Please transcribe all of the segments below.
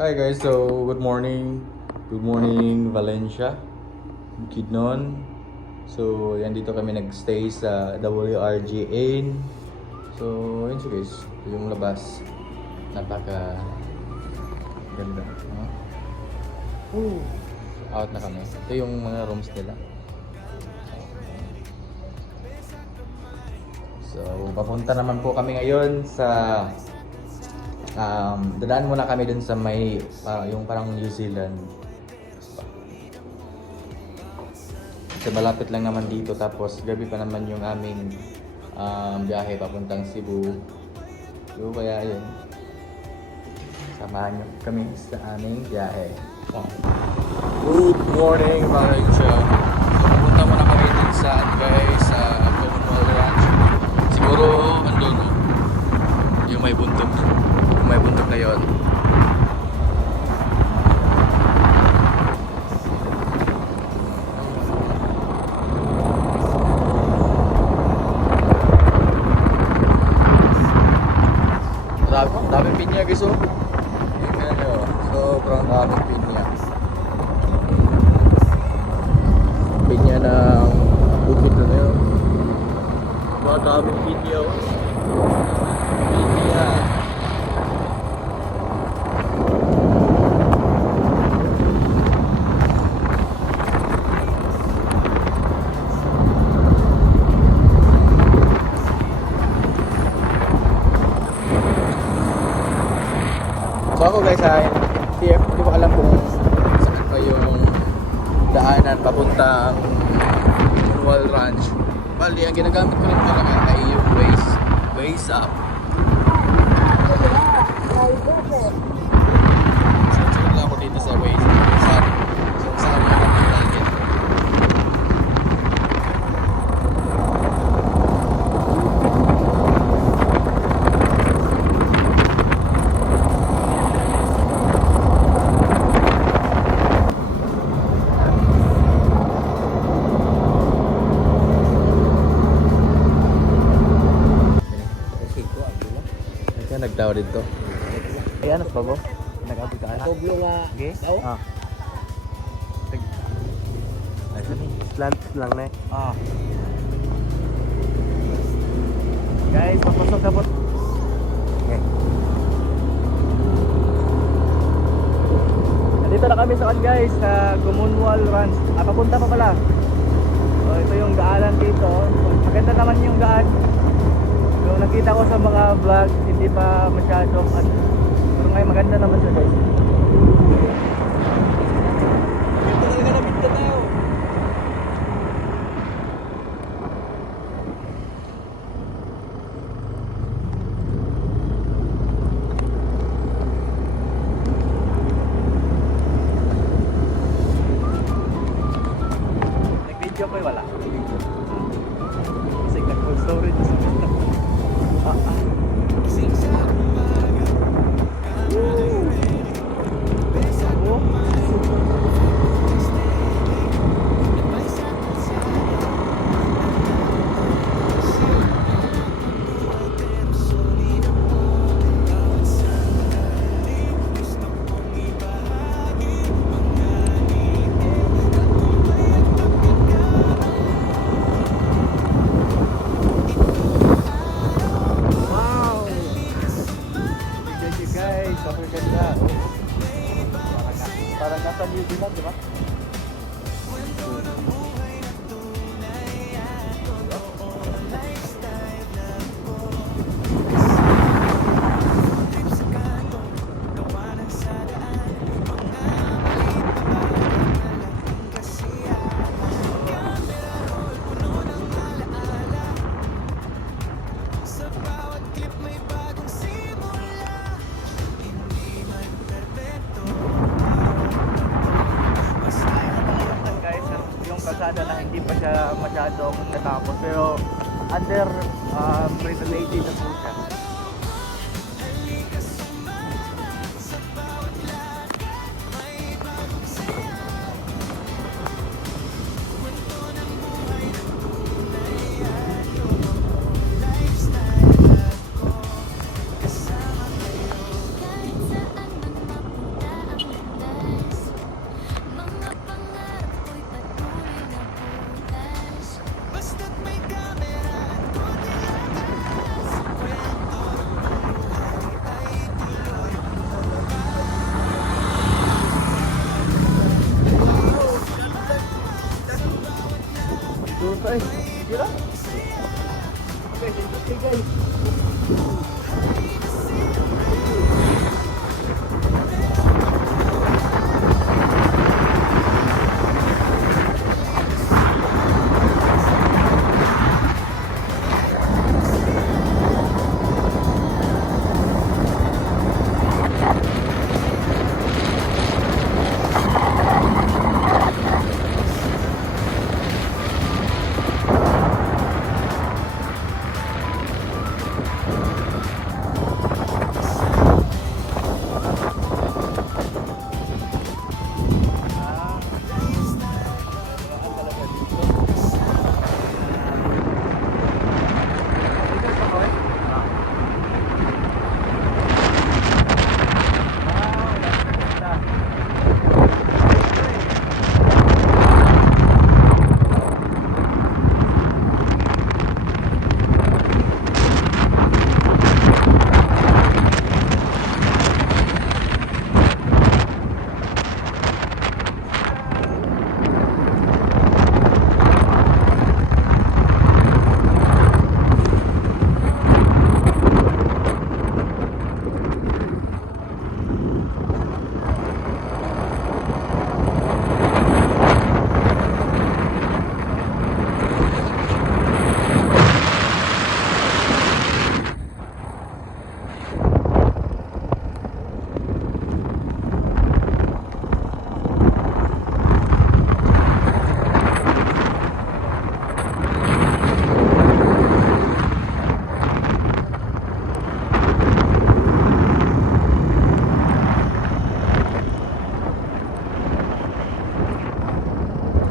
Hi guys, so good morning. Good morning Valencia, Bukidnon. So yan dito kami nagstay sa WRG Inn. So yun siya guys, ito yung labas. Napaka ganda. No? Out na kami. Ito yung mga rooms nila. So papunta naman po kami ngayon sa dadaan muna kami dun sa may yung parang New Zealand. Kasi malapit lang naman dito, tapos gabi pa naman yung aming biyahe papuntang Cebu. So kaya yun, samahan nyo kami sa aming biyahe. Good morning Valencia. So pupunta muna kami dun sa guys sa Commonwealth Ranch. Siguro andun yung may buntok. Yung may buntok na yun. Daming pinya guys oh. Tingnan nyo. Sobrang daming pinya. Pinya ng bukid na yun. Mga daming pinya oh. Pinya. So ako guys ay hindi ko alam kung saan pa yung daanan papuntang Commonwealth Ranch. Bali, ang ginagamit ko rin talaga ay yung Waze app. So lang ako dito sa Waze. Saan mo yung target. Nagtao dito. Ayan, ano pa ba? Nag-abot ka ala? Poblo nga. Okay? Daw? Slant lang na eh. Guys, papasok na po. Okay. Nandito na kami sa guys, sa Commonwealth Ranch. Papunta pa pala. So, ito yung daanan dito. Maganda naman yung daan. So, nakita ko sa mga vlog, hindi pa masyadong pero ngayon maganda naman siya guys. Ito talaga na Mindanao. Nag-video ko wala. Kasi nag-full storage sa Mindanao. Parang nasa New Zealand, di ba? Kalsada na hindi pa siya masyadong natapos pero under renovated na po siya. guys.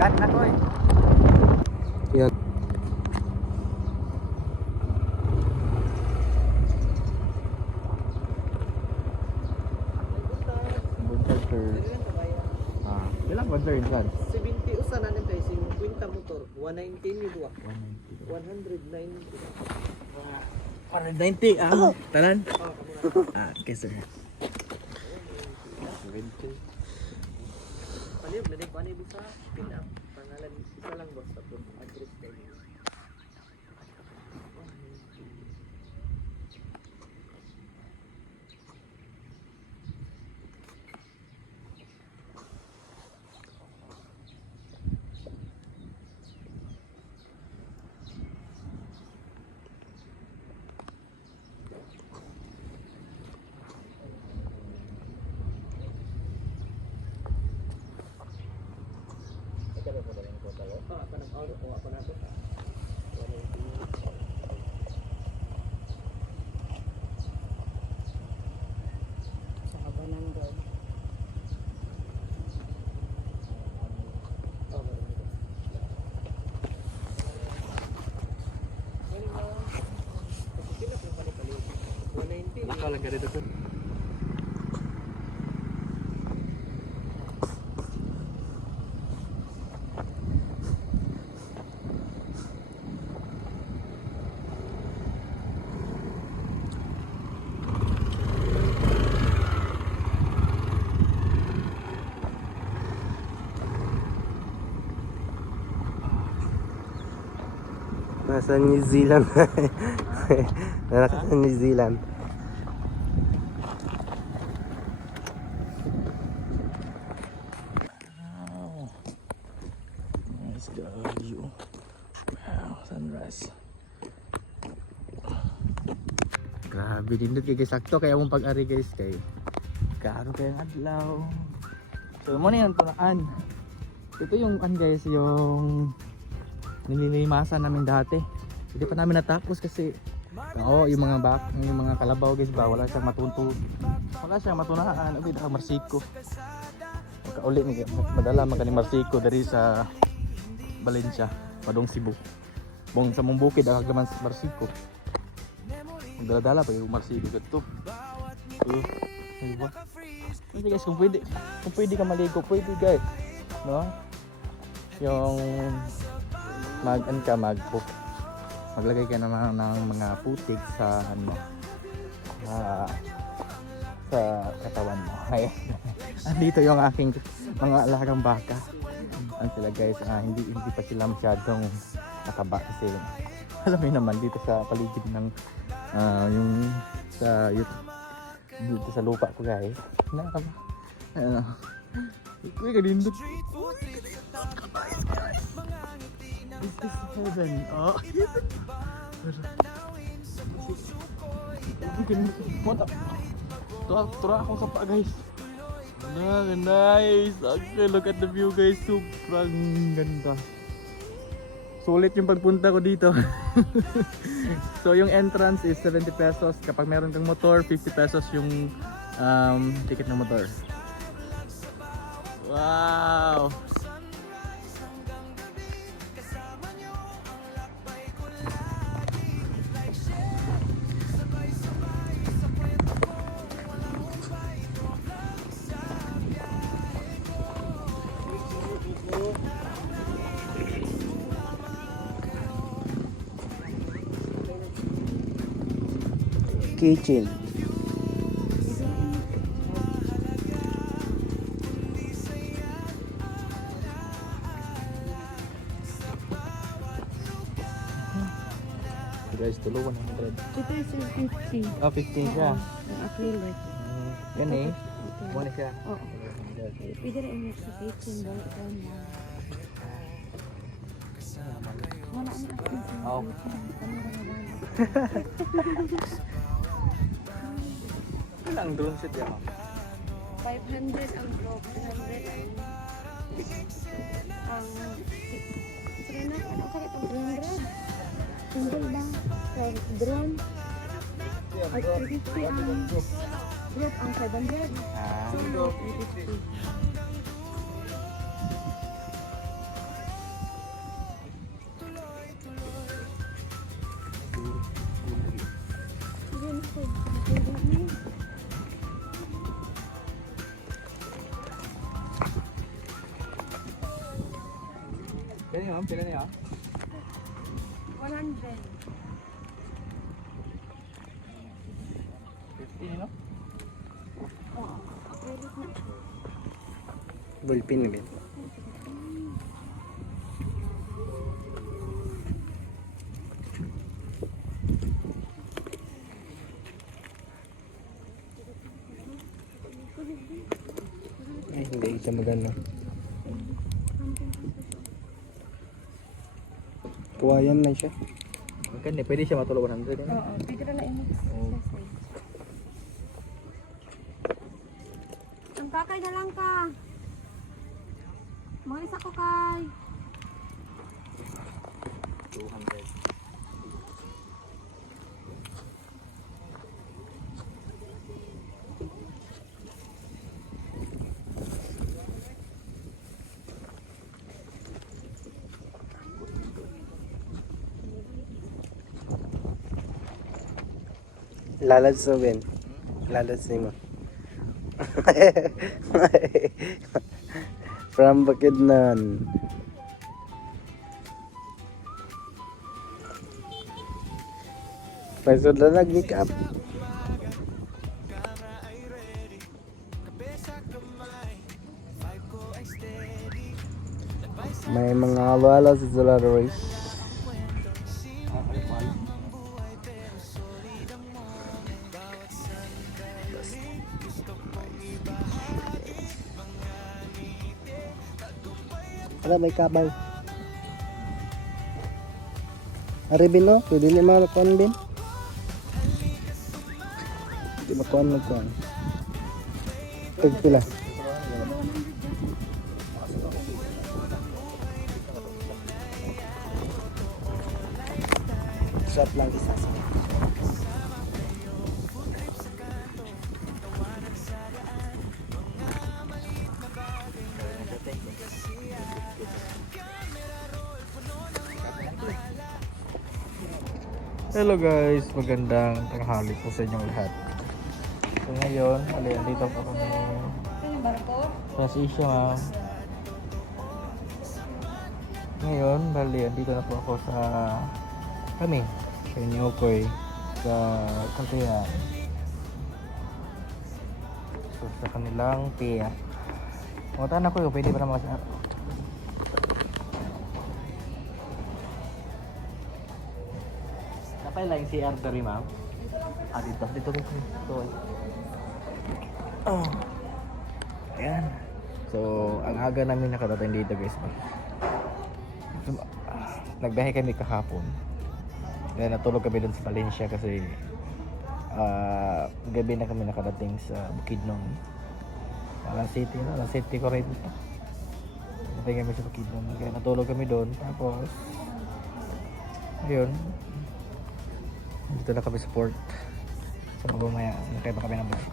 Cut na ko eh. Yan. Buntal sir. Ilang buntal yun sir? 70 usa na ni kay 50 motor, 119 yung duwa. 190. 190 ah. Tanan? Okay sir. Palib, nanig pa ni bisa, pin up. Pangalan isa lang boss tapos address kayo. Ako nag-order ko ako na to. 190. Sa kabanan daw. Oh, marami. Kasi sila yung palit-palit. 190. Nakalang ka dito sir. Nasa New Zealand. Nasa New Zealand. Wow. Nice view. Wow, sunrise. Grabe din kay guys, sakto kaya mong pag-ari guys kay kaaro kayong adlaw. So mo na yung tunaan. Ito yung guys, yung nililimasan namin dati. Hindi pa namin natapos kasi yung mga kalabaw guys ba, wala siyang matunahan. Abi da marsiko. Makauli ni madala man kani marsiko dari sa Valencia, padong Cebu. Bong sa Mumbukid ang aglaman sa marsiko. Dala-dala pa yung marsiko gadto. Ay ba? Kasi guys, kung pwede ka maligo, pwede guys. No? Yung maglagay ka naman ng mga putik sa sa katawan mo. Ay. Andito yung aking mga alagang baka. Ang sila guys, hindi pa sila masyadong nakaba kasi alam mo yun naman dito sa paligid ng yung sa dito sa lupa ko guys. Nakakaba. Ano? Uy, kanindot. Is this heaven? Oh. What up? Tura ako sa pa guys. Nice. Okay, look at the view guys. Sobrang ganda. Sulit yung pagpunta ko dito. So yung entrance is 70 pesos. Kapag meron kang motor, 50 pesos yung ticket ng motor. Wow! Kitchen. Guys, tulo 100. Ito is 50. Oh, 15 siya. Acrylic. Yan eh. Muna siya. Oo. Pwede rin yung sa kitchen. Balik ko na. Wala ang acrylic. Oh. Ilang drone set yan? 500 ang globe. 300 ang... Serena, ano ka itong 300? Single ba? Sa drone? At 350 ang group ang 700. Ah. So, 350. Pila niya, pila niya? 100. 50, no? Oo. Acrylic na. Ballpen na din. Ay, hindi siya magano. Kuwayan na siya. Magkano, pwede siya matulo 100 eh. Oo. Pwede na i-mix. Ang kakay na lang ka. Maris ako kay. 200. Lalas sa Ben. Lalas ni mo. From Bukidnon. Pasod lang nag-make up. May mga halo-halo sa Solaris. Wala, may kabaw. Aribin no? Pwede ni mga makuhan bin? Hindi makuhan. Pagpila. Shot lang isa. Hello guys, magandang tanghali po sa inyong lahat. So ngayon, dito po kami sa Sisya. Ngayon, dito na po ako sa kami, sa Inyukoy, sa Kaltihan. So sa kanilang piya. Mutan ako, pwede pa naman Kailan yung CR dari ma'am? Dito. Dito. Oh. Ayan. So, ang aga namin nakadating dito guys. Nagbiyahe kami kahapon. Kaya natulog kami dun sa Valencia kasi gabi na kami nakadating sa Bukidnon. Alang City na, Alang City ko rin ito. Natay kami sa Bukidnon. Kaya natulog kami doon. Tapos, ayun. Dito na kami sa port. So, mamaya, nakita kami ng bus.